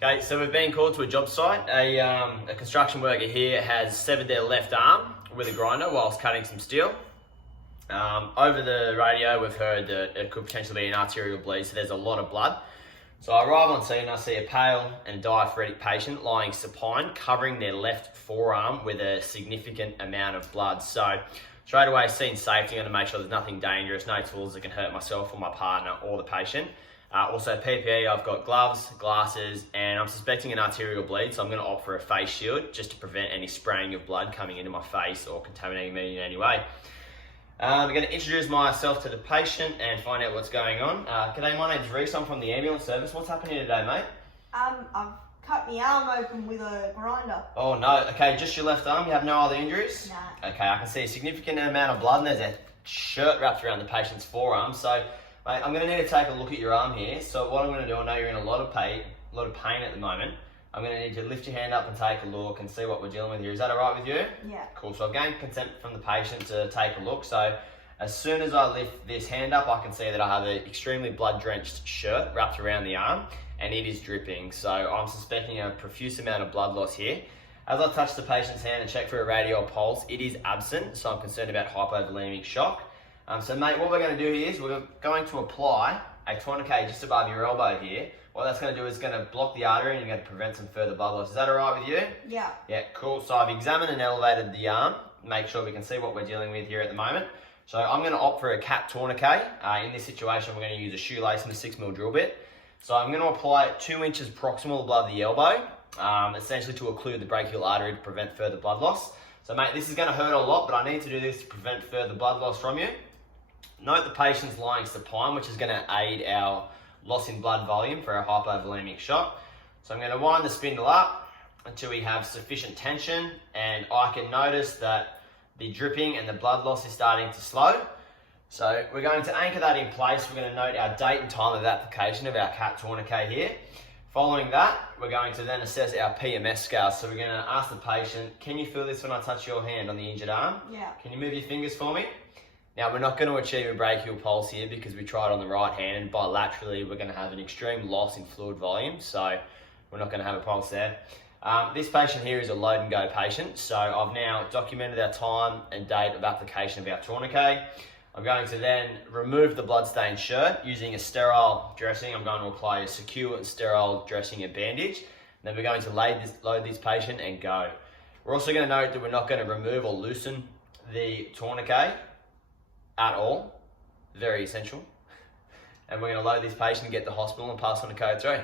Okay, so we've been called to a job site. A construction worker here has severed their left arm with a grinder whilst cutting some steel. Over the radio, we've heard that it could potentially be an arterial bleed, so there's a lot of blood. So I arrive on scene and I see a pale and diaphoretic patient lying supine, covering their left forearm with a significant amount of blood. So straight away, scene safety, I'm going to make sure there's nothing dangerous, no tools that can hurt myself or my partner or the patient. Also PPE, I've got gloves, glasses, and I'm suspecting an arterial bleed, so I'm going to opt for a face shield just to prevent any spraying of blood coming into my face or contaminating me in any way. I'm going to introduce myself to the patient and find out what's going on. G'day, my name's Reese, I'm from the ambulance service. What's happening today, mate? I've cut my arm open with a grinder. Oh no, okay, just your left arm, you have no other injuries? No. Okay, I can see a significant amount of blood and there's a shirt wrapped around the patient's forearm. So, mate, I'm going to need to take a look at your arm here. So what I'm going to do, I know you're in a lot of pain at the moment. I'm going to need you to lift your hand up and take a look and see what we're dealing with here. Is that all right with you? Yeah. Cool. So I've gained consent from the patient to take a look. So as soon as I lift this hand up, I can see that I have an extremely blood-drenched shirt wrapped around the arm and it is dripping. So I'm suspecting a profuse amount of blood loss here. As I touch the patient's hand and check for a radial pulse, it is absent. So I'm concerned about hypovolemic shock. So mate, what we're going to do here is we're going to apply a tourniquet just above your elbow here. What that's going to do is going to block the artery and you're going to prevent some further blood loss. Is that all right with you? Yeah. Yeah, cool. So I've examined and elevated the arm. Make sure we can see what we're dealing with here at the moment. So I'm going to opt for a cap tourniquet. In this situation, we're going to use a shoelace and a 6mm drill bit. So I'm going to apply it 2 inches proximal above the elbow, essentially to occlude the brachial artery to prevent further blood loss. So mate, this is going to hurt a lot, but I need to do this to prevent further blood loss from you. Note the patient's lying supine, which is going to aid our loss in blood volume for our hypovolemic shock. So I'm going to wind the spindle up until we have sufficient tension, and I can notice that the dripping and the blood loss is starting to slow. So we're going to anchor that in place. We're going to note our date and time of application of our cap tourniquet here. Following that, we're going to then assess our PMS scale. So we're going to ask the patient, can you feel this when I touch your hand on the injured arm? Yeah. Can you move your fingers for me? Now, we're not going to achieve a brachial pulse here because we tried on the right hand, and bilaterally we're going to have an extreme loss in fluid volume, so we're not going to have a pulse there. This patient here is a load and go patient, so I've now documented our time and date of application of our tourniquet. I'm going to then remove the bloodstained shirt using a sterile dressing. I'm going to apply a secure and sterile dressing and bandage. Then we're going to load this patient and go. We're also going to note that we're not going to remove or loosen the tourniquet at all. Very essential. And we're going to load this patient and get to hospital and pass on to code 3.